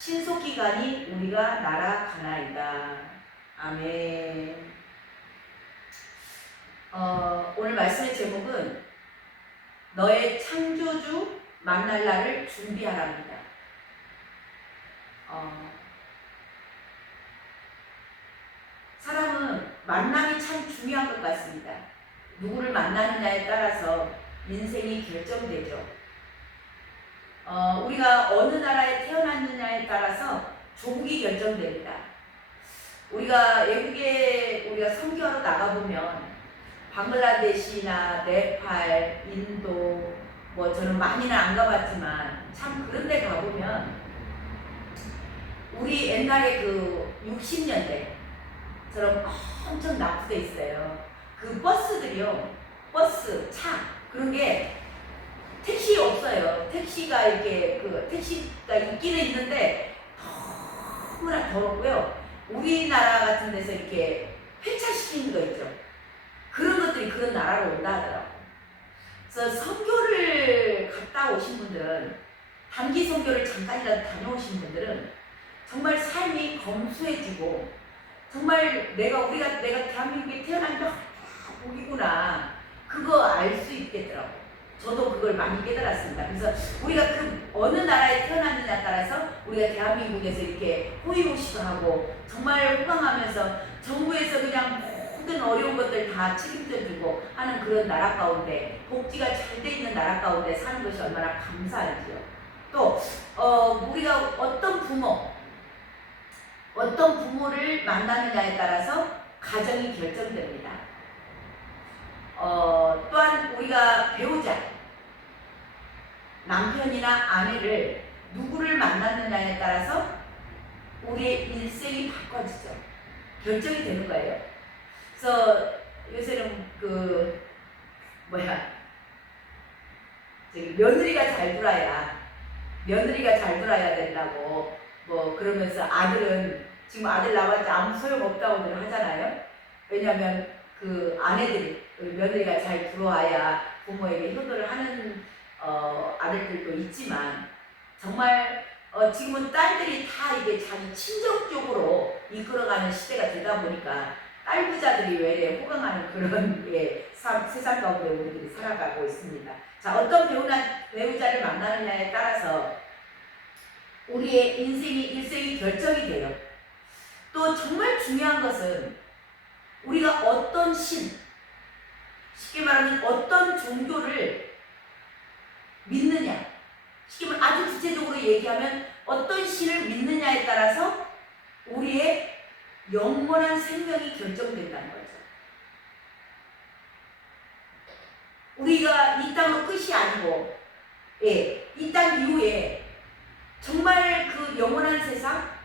신속기간이 우리가 날아가나이다. 아멘. 오늘 말씀의 제목은 너의 창조주 만날 날을 준비하랍니다. 사람은 만남이 참 중요한 것 같습니다. 누구를 만나느냐에 따라서 인생이 결정되죠. 우리가 어느 나라에 태어났느냐에 따라서 조국이 결정됩니다. 우리가 외국에 우리가 선교하러 나가보면 방글라데시나 네팔, 인도, 저는 많이는 안 가봤지만 참 그런 데 가보면 우리 옛날에 그 60년대처럼 엄청 납부돼 있어요. 그 버스들이요. 버스, 차, 그런 게 택시 없어요. 택시가 이렇게 택시가 있기는 있는데 너무나 더럽고요. 우리나라 같은 데서 이렇게 폐차시키는 거 있죠. 그런 것들이 그런 나라로 온다 하더라고요. 그래서 선교를 갔다 오신 분들은, 단기 선교를 잠깐이라도 다녀오신 분들은 정말 삶이 검소해지고, 정말 내가 대한민국에 태어난 게 복이구나, 그거 알 수 있겠더라고요. 저도 그걸 많이 깨달았습니다. 그래서 우리가 그 어느 나라에 태어났느냐에 따라서 우리가 대한민국에서 이렇게 호의호식을 하고 정말 호강하면서 정부에서 그냥 모든 어려운 것들 다 책임져주고 하는 그런 나라 가운데, 복지가 잘 돼 있는 나라 가운데 사는 것이 얼마나 감사하지요. 또 우리가 어떤 부모를 만나느냐에 따라서 가정이 결정됩니다. 또한 우리가 배우자, 남편이나 아내를 누구를 만났느냐에 따라서 우리의 일생이 바꿔지죠. 결정이 되는 거예요. 그래서 요새는 며느리가 잘 돌아야 된다고 그러면서 아들은 지금 아들 나왔지 아무 소용없다고들 하잖아요. 왜냐하면 그 아내들이, 며느리가 잘 들어와야 부모에게 효도를 하는 아들들도 있지만, 정말 지금은 딸들이 다 이게 자기 친정 쪽으로 이끌어가는 시대가 되다 보니까 딸부자들이 왜 호강하는 그런 세상 가운데 우리들이 살아가고 있습니다. 자, 어떤 배우자를 만나느냐에 따라서 우리의 일생이 결정이 돼요. 또 정말 중요한 것은 우리가 어떤 쉽게 말하면 어떤 종교를 믿느냐, 쉽게 말하면 아주 구체적으로 얘기하면 어떤 신을 믿느냐에 따라서 우리의 영원한 생명이 결정된다는 거죠. 우리가 이 땅으로 끝이 아니고, 이 땅 이후에 정말 그 영원한 세상,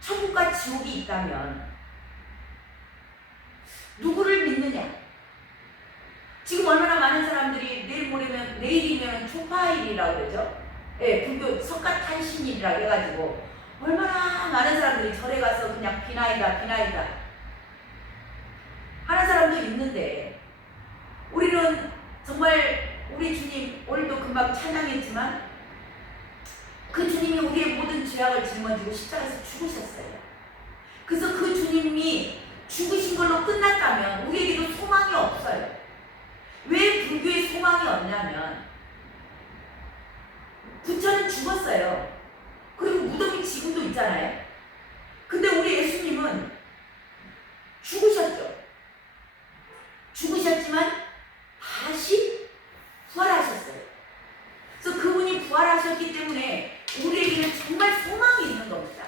천국과 지옥이 있다면 누구를 믿느냐? 지금 얼마나 많은 사람들이 내일이면 초파일이라고 그러죠. 불교 석가탄신일이라고 해가지고 얼마나 많은 사람들이 절에 가서 그냥 비나이다 하는 사람도 있는데, 우리는 정말 우리 주님, 오늘도 금방 찬양했지만 그 주님이 우리의 모든 죄악을 짊어지고 십자가에서 죽으셨어요. 그래서 그 주님이 죽으신 걸로 끝났다면 우리에게도 소망이 없어요. 왜 불교에 소망이 없냐면, 부처는 죽었어요. 그리고 무덤이 지금도 있잖아요. 근데 우리 예수님은 죽으셨죠. 죽으셨지만 다시 부활하셨어요. 그래서 그분이 부활하셨기 때문에 우리에게는 정말 소망이 있는 겁니다.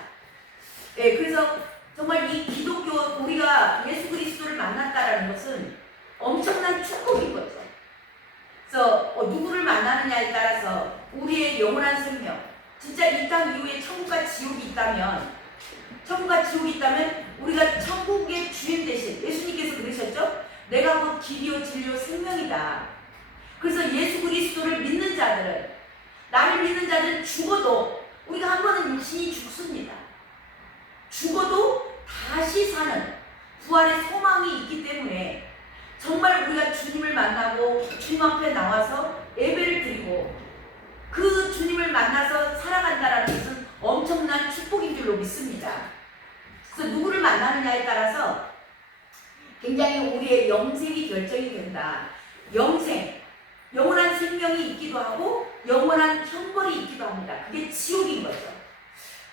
그래서 정말 이 기독교, 우리가 예수 그리스도를 만났다라는 것은 엄청난 축복인 거죠. 그래서 누구를 만나느냐에 따라서 우리의 영원한 생명, 진짜 이 땅 이후에 천국과 지옥이 있다면 우리가 천국의 주인 대신, 예수님께서 그러셨죠? 내가 곧 길이요 진리요 생명이다. 그래서 예수 그리스도를 믿는 자들은, 나를 믿는 자들은 죽어도, 우리가 한 번은 육신이 죽습니다. 죽어도 다시 사는 부활의 소망이 있기 때문에 정말 우리가 주님을 만나고 주님 앞에 나와서 예배를 드리고 그 주님을 만나서 살아간다는 것은 엄청난 축복인 줄로 믿습니다. 그래서 누구를 만나느냐에 따라서 굉장히 우리의 영생이 결정이 된다. 영생, 영원한 생명이 있기도 하고 영원한 형벌이 있기도 합니다. 그게 지옥인 거죠.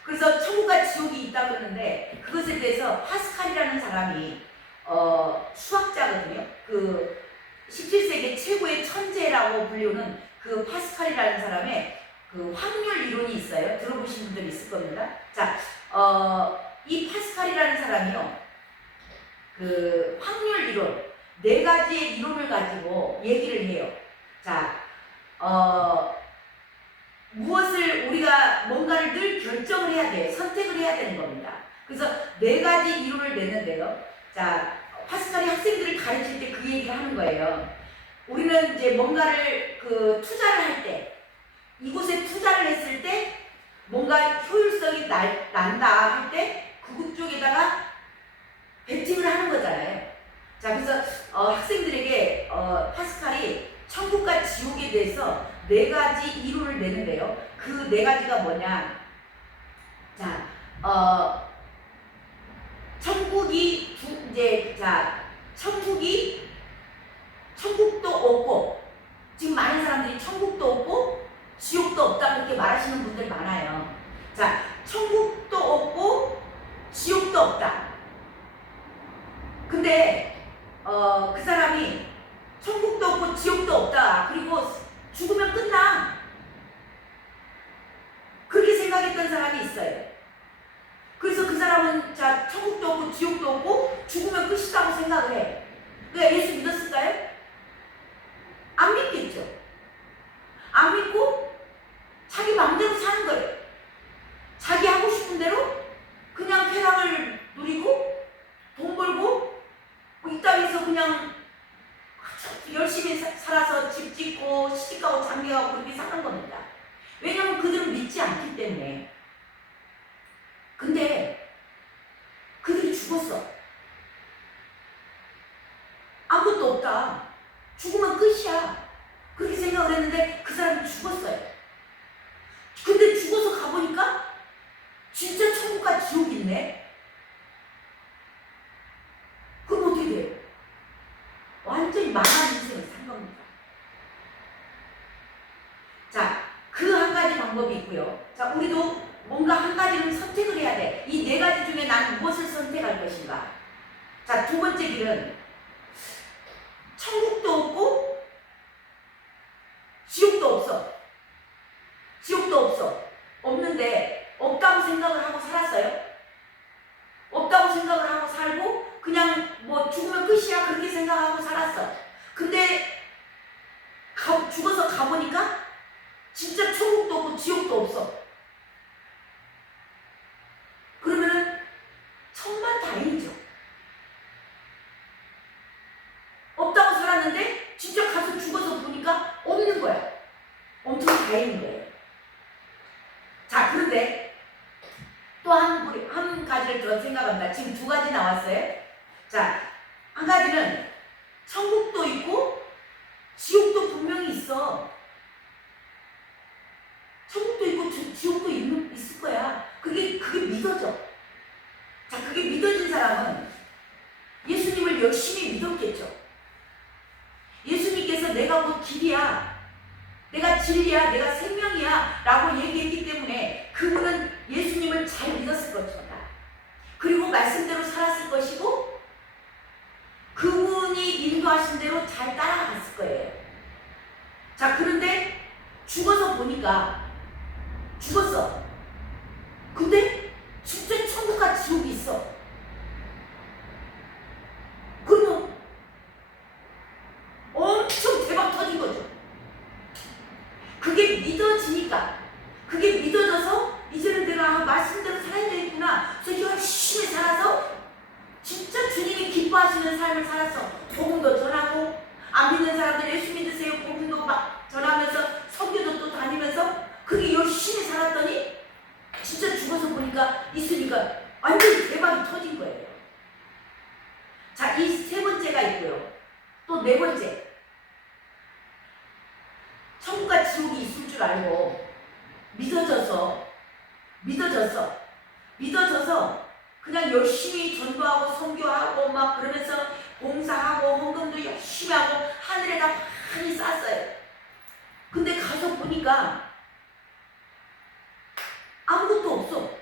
그래서 천국과 지옥이 있다고 그러는데 그것에 대해서 파스칼이라는 사람이 수학자거든요. 그 17세기 최고의 천재라고 불리는 그 파스칼이라는 사람의 그 확률 이론이 있어요. 들어보신 분들 있을 겁니다. 자, 이 파스칼이라는 사람이요. 그 확률 이론, 네 가지의 이론을 가지고 얘기를 해요. 자, 무엇을 우리가 뭔가를 늘 결정을 해야 돼요. 선택을 해야 되는 겁니다. 그래서 네 가지 이론을 내는데요. 자, 파스칼이 학생들을 가르칠 때 그 얘기를 하는 거예요. 우리는 이제 뭔가를 그 투자를 할 때, 이곳에 투자를 했을 때 뭔가 효율성이 난다 할 때 그쪽에다가 베팅을 하는 거잖아요. 자, 그래서 학생들에게 파스칼이 천국과 지옥에 대해서 네 가지 이론을 내는데요. 그 네 가지가 뭐냐? 자, 천국이 천국도 없고 지금 많은 사람들이 천국도 없고 지옥도 없다 그렇게 말하시는 분들 많아요. 자, 천국도 없고 지옥도 없다. 근데 그 사람이 천국도 없고 지옥도 없다. 그리고 죽으면 끝나. 그렇게 생각했던 사람이 있어요. 그래서 그 사람은 자, 천국도 없고 지옥도 없고 죽으면 끝이라고 생각을 해. 그러니까 예수 믿었을까요? 안 믿겠죠. 안 믿고 자기 마음대로 사는 거예요. 자기 하고 싶은 대로 그냥 쾌락을 누리고 돈 벌고 이 땅에서 그냥 열심히 살아서 집 짓고 시집가고 장가가고 그렇게 사는 겁니다. 왜냐하면 그들은 믿지 않기 때문에. 근데 그들이 죽었어. 아무것도 없다. 죽으면 끝이야. 그렇게 생각을 했는데 그 사람이 죽었어요. 근데 죽어서 가보니까 진짜 천국과 지옥이 있네. 그럼 어떻게 돼요? 완전히 망한 인생을 산 겁니다. 자, 그 한 가지 방법이 있고요. 자, 우리도 뭔가 한 가지는 선택을 해야 돼. 이 네 가지 중에 나는 무엇을 선택할 것인가? 자, 두 번째 길은 천국도 없고 지옥도 없어. 지옥도 없어. 없는데 없다고 생각을 하고 살았어요. 없다고 생각을 하고 살고 그냥 뭐 죽으면 끝이야 그렇게 생각하고 살았어. 근데 죽어서 가보니까 진짜 천국도 없고 지옥도 없어. 그러면은 천만다행이죠. 없다고 살았는데 진짜 가서 죽어서 보니까 없는 거야. 엄청 다행인 거예요. 자, 그런데 또 한 가지를 더 생각합니다. 지금 두 가지 나왔어요. 자, 한 가지는 천국도 있고 지옥도 분명히 있어. 천국도 있고 지옥도 있을 거야. 그게 믿어져. 자, 그게 믿어진 사람은 예수님을 열심히 믿었겠죠. 예수님께서 내가 곧 길이야, 내가 진리야, 내가 생명이야 라고 얘기했기 때문에 그분은 예수님을 잘 믿었을 것입니다. 그리고 말씀대로 살았을 것이고 그분이 인도하신 대로 잘 따라갔을 거예요. 자, 그런데 죽어서 보니까 죽었어. 근데 진짜 천국과 지옥이 있어. 그러면 엄청 대박 터진 거죠. 그게 믿어지니까, 그게 믿어져서 이제는 내가 말씀대로 살아야 되겠구나. 그래서 열심히 살아서 진짜 주님이 기뻐하시는 삶을 살았어. 복음도 전하고 안 믿는 사람들 예수 믿으세요 복음도 막 전하면서 선교도 또 다니면서 그게 열심히 살았더니 진짜 죽어서 보니까 있으니까 완전히 대박이 터진 거예요. 자, 이 세 번째가 있고요. 또 네 번째, 천국과 지옥이 있을 줄 알고 믿어져서 믿어졌어. 믿어져서 그냥 열심히 전도하고 선교하고 막 그러면서 봉사하고 헌금도 열심히 하고 하늘에다 많이 쌌어요. 근데 가서 보니까 아무것도 없어.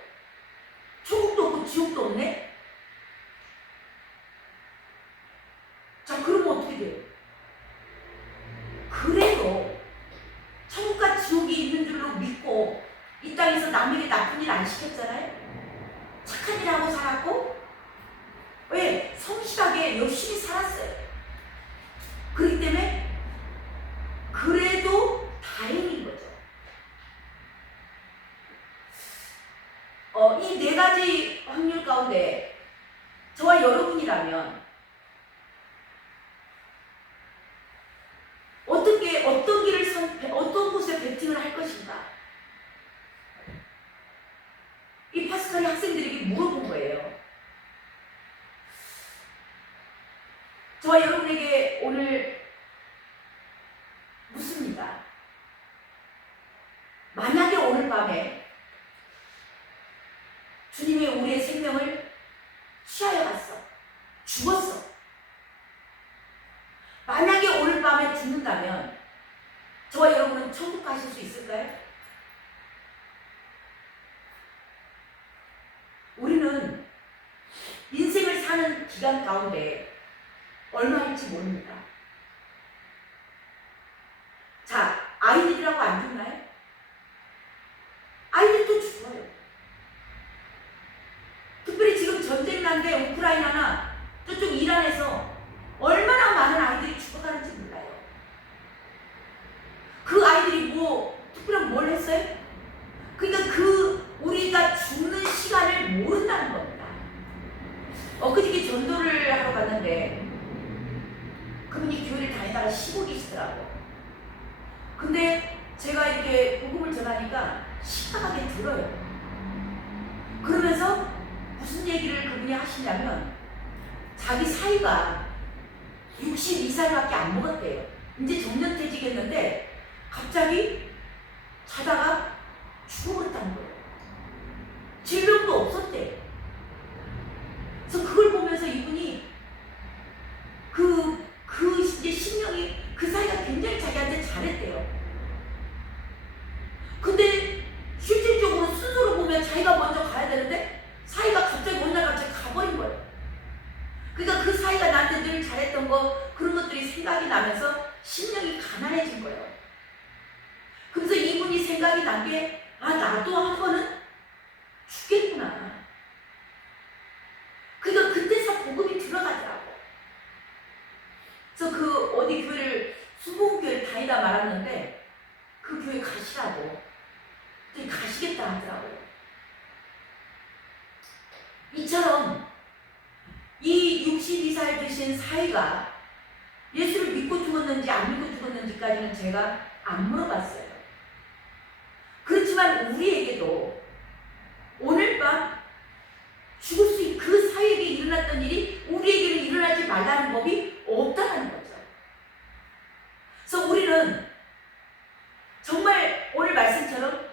천국도 없고 지옥도 없네. 자, 그러면 어떻게 돼요? 그래도 천국과 지옥이 있는 줄로 믿고 이 땅에서 남에게 나쁜 일 안 시켰잖아요. 착한 일 하고 살았고, 왜? 성실하게 열심히 살았어요. 그렇기 때문에 그래도 다행인 거죠. 이 네 가지 확률 가운데 저와 여러분이라면 어떤 길을 어떤 곳에 베팅을 할 것인가? 이 파스칼이 학생들에게 물어본 거예요. 저와 여러분에게 오늘 묻습니다. 만약에 오늘 밤에 주님이 우리의 생명을 취하여 갔어. 죽었어. 만약에 오늘 밤에 죽는다면 저와 여러분은 천국 가실 수 있을까요? 우리는 인생을 사는 기간 가운데 얼마일지 모릅니다. 자, 아이들이라고 안 죽나요? 아이들도 죽어요. 특별히 지금 전쟁 난데 우크라이나나 저쪽 이란에서 얼마나 많은 아이들이 죽어가는지 몰라요. 그 아이들이 특별한 뭘 했어요? 그러니까 우리가 죽는 시간을 모른다는 겁니다. 엊그저께 전도를 하러 갔는데 그분이 교회를 다니다가 쉬고 계시더라고. 근데 제가 이렇게 복음을 전하니까 심각하게 들어요. 그러면서 무슨 얘기를 그분이 하시냐면 자기 사위가 62살밖에 안 먹었대요. 이제 정년퇴직했는데 갑자기 자다가 죽어버렸다는 거예요. 질병도 없었대. 그래서 그걸 보면서 이분이 이제 신명이 그 사이가 굉장히 자기한테 잘했대요. 근데 실질적으로 순서로 보면 자기가 먼저 가야 되는데 사이가 갑자기 어느 날 갑자기 가버린 거예요. 그러니까 그 사이가 나한테 늘 잘했던 거 그런 것들이 생각이 나면서 심령이 가난해진 거예요. 그래서 이분이 생각이 난 게 나도 한 번은 죽겠구나. 그러니까 그때서 복음이 들어가더라고. 그래서 어디 교회를 수봉교회를 다니다 말았는데 그 교회 가시라고 가시겠다 하더라고요. 이처럼 이 62살 되신 사위가 예수를 믿고 죽었는지 안 믿고 죽었는지까지는 제가 안 물어봤어요. 그렇지만 우리에게도 오늘 밤 죽을 수 있는 그 사위에게 일어났던 일이 우리에게는 일어나지 말라는 법이 없다는 거죠. 그래서 우리는 정말 오늘 말씀처럼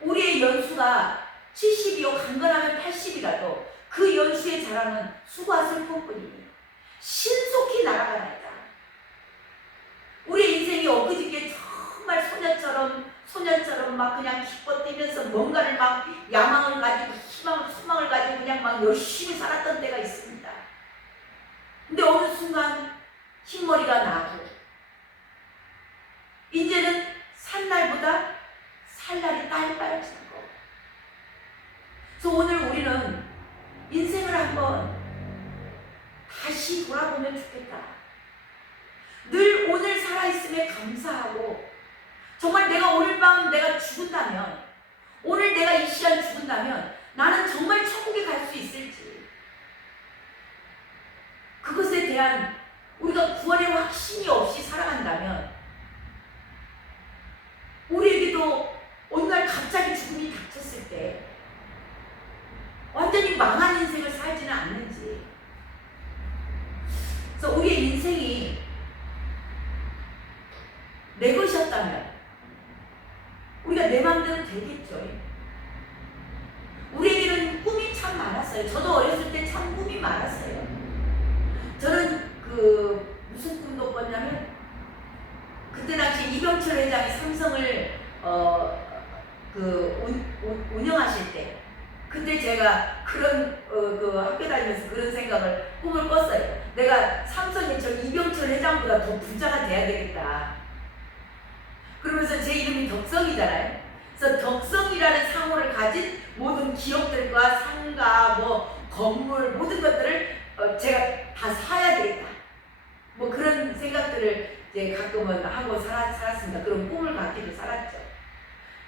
우리의 연수가 70이요 강건하면 80이라도 그 연수의 자랑은 수고와 슬픔뿐이니 신속히 날아가나이다. 우리의 인생이 엊그저께 정말 소년처럼 막 그냥 기뻐 뛰면서 뭔가를 막 야망을 가지고 소망을 가지고 그냥 막 열심히 살았던 때가 있습니다. 근데 어느 순간 흰머리가 나고 이제는 산날보다 살날이 빨라진 거. 그래서 오늘 우리는 인생을 한번 다시 돌아보면 좋겠다. 늘 오늘 살아있음에 감사하고 정말 내가 오늘 밤 내가 죽은다면 오늘 내가 이 시간 죽은다면 나는 정말 천국에 갈 수 있을지 그것에 대한 우리가 구원의 확신이 없이 살아간다면 우리에게도 어느 날 갑자기 죽음이 닥쳤을 때 완전히 망한 인생을 살지는 않는지. 그래서 우리의 인생이 내 것이었다면 우리가 내 마음대로 되겠죠. 많았어요. 저도 어렸을 때 참 꿈이 많았어요. 저는 무슨 꿈도 꿨냐면 그때 당시 이병철 회장이 삼성을 운영하실 때 그때 제가 그런 학교 다니면서 그런 생각을 꿈을 꿨어요. 내가 삼성의 저 이병철 회장보다 더 부자가 돼야 되겠다. 그러면서 제 이름이 덕성이잖아요. 그래서 덕성이라는 상호를 가진 모든 기업들과 상가, 뭐 건물 모든 것들을 제가 다 사야 되겠다. 뭐 그런 생각들을 이제 가끔은 하고 살았습니다. 그런 꿈을 갖기도 살았죠.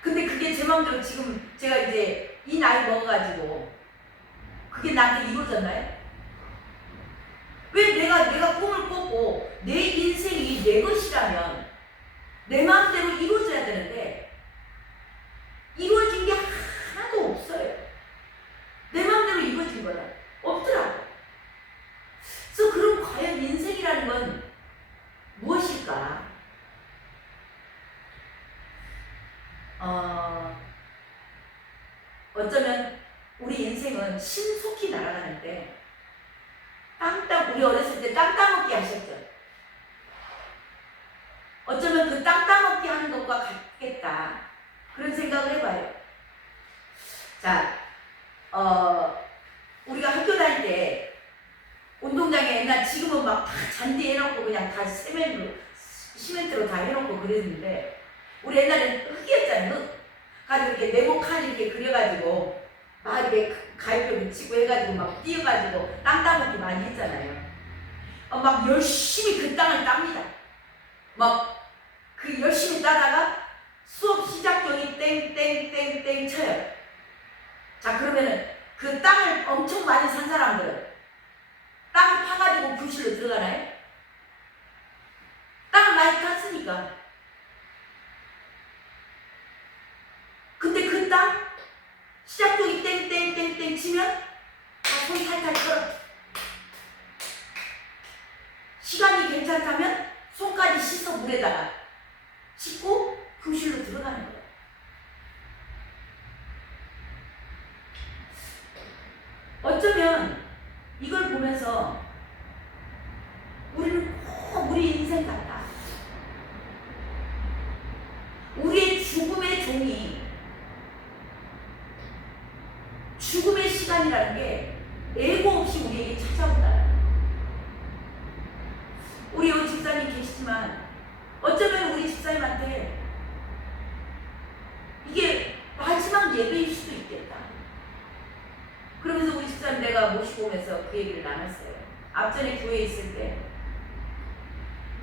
근데 그게 제 마음대로 지금 제가 이제 이 나이 먹어가지고 그게 나한테 이루어졌나요? 왜 내가 꿈을 꿨고 내 인생이 내 것이라면 내 마음대로 이루어져야 되는데 이루어진 게 하나도 없어요. 내 마음대로 이루어진 거다. 없더라고. 그래서 그럼 과연 인생이라는 건 무엇일까? 어쩌면 우리 인생은 신속히 날아가는데 우리 어렸을 때 땅 따먹기 하셨죠? 어쩌면 그 땅 따먹기 하는 것과 같겠다. 그런 생각을 해봐요. 자, 우리가 학교 다닐 때 운동장에 옛날 지금은 막 다 잔디 해놓고 그냥 다 시멘트로 다 해놓고 그랬는데 우리 옛날에는 흙이었잖아요. 흙. 가지고 이렇게 네모 칸 이렇게 그려가지고 막 이렇게 가위표 붙이고 해가지고 막 띄어가지고 땅 따먹기 많이 했잖아요. 막 열심히 그 땅을 땁니다. 막 그 열심히 따다가 수업 시작 전이 땡땡땡땡 쳐요. 자, 그러면은 그 땅을 엄청 많이 산 사람들은 땅을 파가지고 교실로 들어가나요? 땅을 많이 탔으니까. 근데 그 땅 시작종이 땡땡땡땡 치면 손 탈탈 털어. 시간이 괜찮다면 손까지 씻어 물에다가 씻고 교실로 들어가는 거예요. 어쩌면 이걸 보면서 우리는 꼭 우리 인생 같다. 우리의 죽음의 종이 죽음의 시간이라는 게 예고 없이 우리에게 찾아온다. 우리 여기 집사님 계시지만 어쩌면 우리 집사님한테 이게 마지막 예배일 수도 있겠다. 그러면서 우리 집사님 내가 모시고 오면서 그 얘기를 나눴어요. 앞전에 교회에 있을 때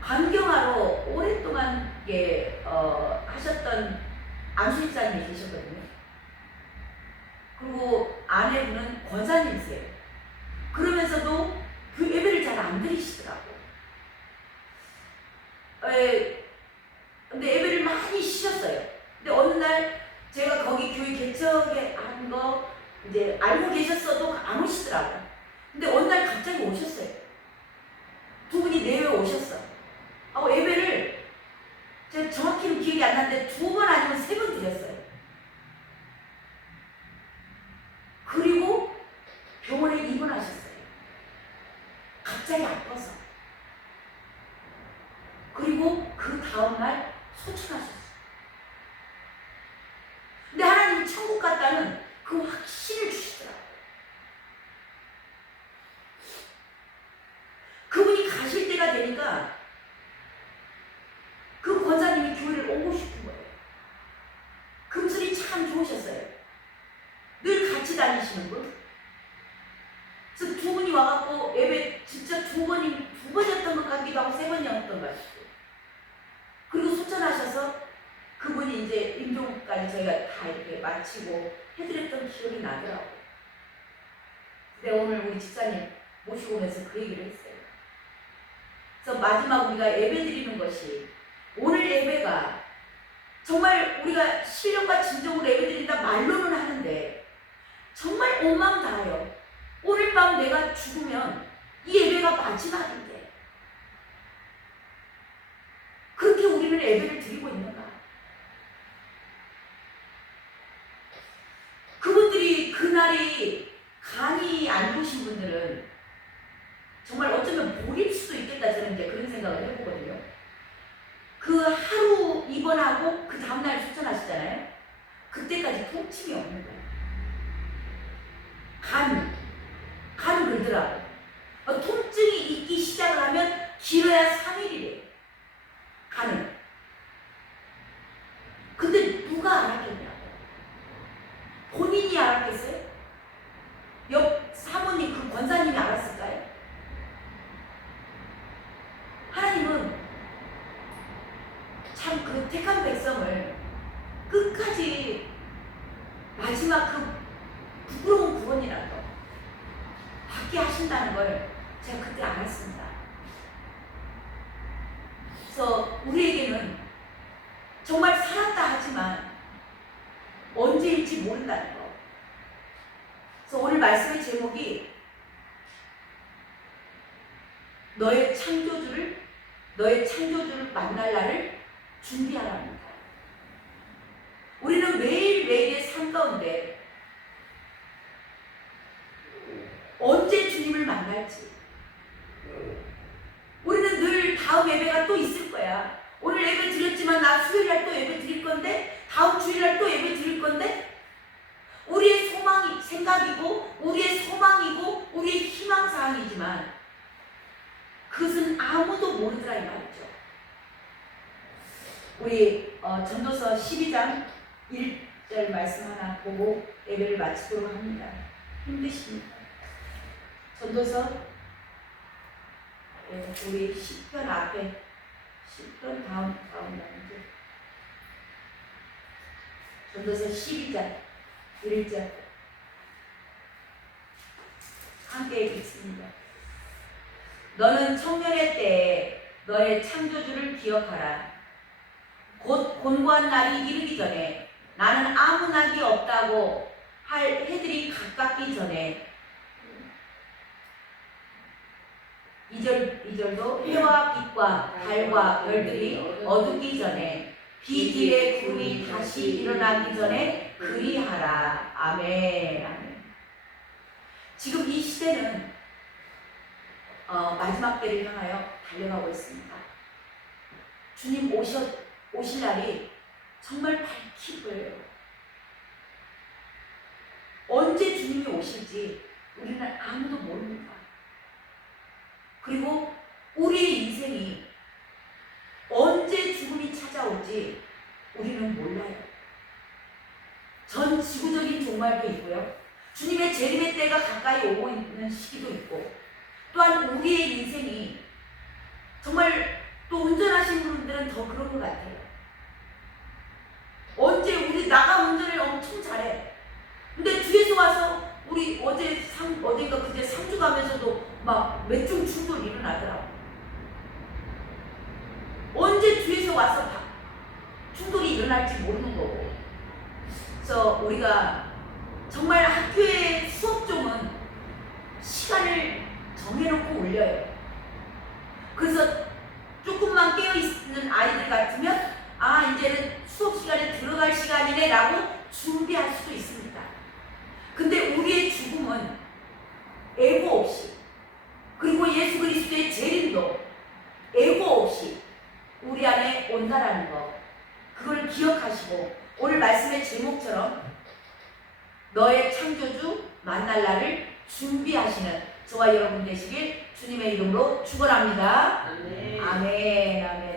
간경하러 오랫동안 하셨던 안수 집사님이 계셨거든요. 그리고 아내분은 권사님이세요. 그러면서도 그 예배를 잘 안 드리시더라고. 근데 예배를 많이 쉬셨어요. 근데 어느 날 제가 거기 교회 개척한 거 이제 알고 계셨어도 안 오시더라고요. 근데 어느 날 갑자기 오셨어요. 두 분이 내외 오셨어. 예배를 제가 정확히는 기억이 안 나는데 2번 아니면 3번 드렸어요. 그리고 병원에 입원하셨어요. 갑자기 아파서. 그리고 그 다음날 소천하셨어요. 근데 하나님이 천국 갔다는 그 확신을 주시더라고요. 그분이 가실 때가 되니까 그 권사님이 교회를 오고 싶은 거예요. 금슬이 참 좋으셨어요. 늘 같이 다니시는 분. 그래서 2분이 와갖고 예배 진짜 2번이었던 것 같기도 하고 3번이었던 것 같아요. 그리고 소천하셔서 그분이 이제 임종까지 저희가 다 이렇게 마치고 해드렸던 기억이 나더라고요. 근데 오늘 우리 집사님 모시고 오면서 그 얘기를 했어요. 그래서 마지막 우리가 예배 드리는 것이 오늘 예배가 정말 우리가 신령과 진정으로 예배 드린다 말로는 하는데 정말 온 마음 다해요. 오늘 밤 내가 죽으면 이 예배가 마지막인데 그렇게 우리는 예배를 드리고 있는가? 그분들이 그날이 간이 안 좋으신 분들은 정말 어쩌면 복일 수도 있겠다, 저는 이제 그런 생각을 해보거든요. 그 하루 입원하고 그 다음날 수천하시잖아요. 그때까지 통증이 없는 거예요. 간은 그러더라고. 통증이 있기 시작을 하면 길어야 3일이래요. 간은. 근데 누가 알았겠냐고. 본인이 알았겠어요? 옆 사모님 그 권사님이 알았을까요? 하나님은 참 그 택한 백성을 끝까지 마지막 그 부끄러운 구원이라도 받게 하신다는 걸 제가 그때 알았습니다. 그래서 우리에게는 정말 살았다 하지만 언제일지 모른다는 거. 그래서 오늘 말씀의 제목이 너의 창조주를 만날 날을 준비하랍니다. 우리는 매일매일의 삶 가운데 언제 주님을 만날지, 우리는 늘 다음 예배가 또 있을 거야. 오늘 예배 드렸지만 나 수요일날 또 예배 드릴 건데, 다음 주일날 또 예배 드릴 건데, 우리의 소망이 생각이고 우리의 소망이고 우리의 희망사항이지만 그것은 아무도 모르더라 이 말이죠. 우리 전도서 12장 1절 말씀 하나 보고 예배를 마치도록 합니다. 힘드십니까? 전도서 우리 10편 앞에 10편 다음 나오는데 전도서 12장 1절 함께 읽습니다. 너는 청년의 때에 너의 창조주를 기억하라. 곧 곤고한 날이 이르기 전에 나는 아무 낙이 없다고 할 해들이 가깝기 전에 2절도 해와 빛과 달과 별들이 어둡기 전에 비딜의 굴이 다시 일어나기 전에 그리하라. 아멘. 아멘. 지금 이 시대는 마지막 때를 향하여 달려가고 있습니다. 주님 오실 날이 정말 밝힐 거예요. 언제 주님이 오실지 우리는 아무도 모릅니다. 그리고 우리의 인생이 언제 죽음이 찾아올지 우리는 몰라요. 전 지구적인 종말도 있고요. 주님의 재림의 때가 가까이 오고 있는 시기도 있고, 또한 우리의 인생이 정말 또 운전하신 분들은 더 그런 것 같아요. 언제 우리 나가 운전을 엄청 잘해. 근데 뒤에서 와서 우리 어제인가 그제 상주 가면서도 막 맥중 충돌 일어나더라고. 언제 뒤에서 와서 충돌이 일어날지 모르는 거고. 그래서 우리가 정말 학교의 수업종은 시간을 정해놓고 올려요. 그래서 조금만 깨어있는 아이들 같으면 이제는 수업 시간에 들어갈 시간이네 라고 준비할 수도 있습니다. 근데 우리의 죽음은 애고 없이, 그리고 예수 그리스도의 재림도 애고 없이 우리 안에 온다라는 거, 그걸 기억하시고 오늘 말씀의 제목처럼 너의 창조주 만날 날을 준비하시는 저와 여러분 되시길 주님의 이름으로 축원합니다. 아멘. 아멘.